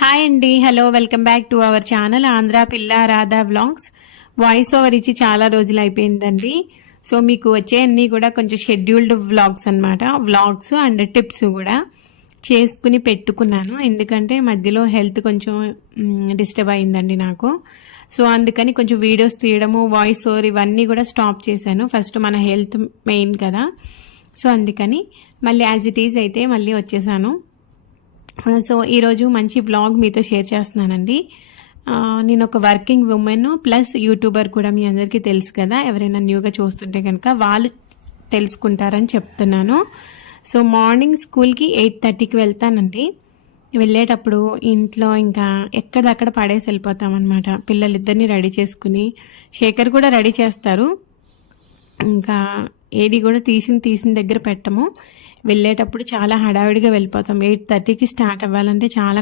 Hi అండి, hello, welcome back to our channel Andhra పిల్ల Radha vlogs. Voice over ఇచ్చి చాలా రోజులు అయిపోయిందండి. సో మీకు వచ్చే అన్నీ కూడా కొంచెం షెడ్యూల్డ్ వ్లాగ్స్ అనమాట. వ్లాగ్స్ అండ్ టిప్స్ కూడా చేసుకుని పెట్టుకున్నాను, ఎందుకంటే మధ్యలో హెల్త్ కొంచెం డిస్టర్బ్ అయిందండి నాకు. సో అందుకని కొంచెం వీడియోస్ తీయడము, వాయిస్ ఓవర్ ఇవన్నీ కూడా స్టాప్ చేశాను. ఫస్ట్ మన హెల్త్ మెయిన్ కదా, సో అందుకని మళ్ళీ యాజ్ ఇట్ ఈజ్ అయితే మళ్ళీ వచ్చేసాను. సో ఈరోజు మంచి బ్లాగ్ మీతో షేర్ చేస్తున్నానండి. నేను ఒక వర్కింగ్ ఉమెన్ ప్లస్ యూట్యూబర్ కూడా, మీ అందరికీ తెలుసు కదా. ఎవరైనా న్యూగా చూస్తుంటే కనుక వాళ్ళు తెలుసుకుంటారని చెప్తున్నాను. సో మార్నింగ్ స్కూల్కి 8:30కి వెళ్తానండి. వెళ్ళేటప్పుడు ఇంట్లో ఇంకా ఎక్కడక్కడ పడేసి వెళ్ళిపోతామన్నమాట. పిల్లలిద్దరిని రెడీ చేసుకుని, శేఖర్ కూడా రెడీ చేస్తారు. ఇంకా ఏది కూడా తీసిన దగ్గర పెట్టము. వెళ్ళేటప్పుడు చాలా హడావిడిగా వెళ్ళిపోతాం. 8:30కి స్టార్ట్ అవ్వాలంటే చాలా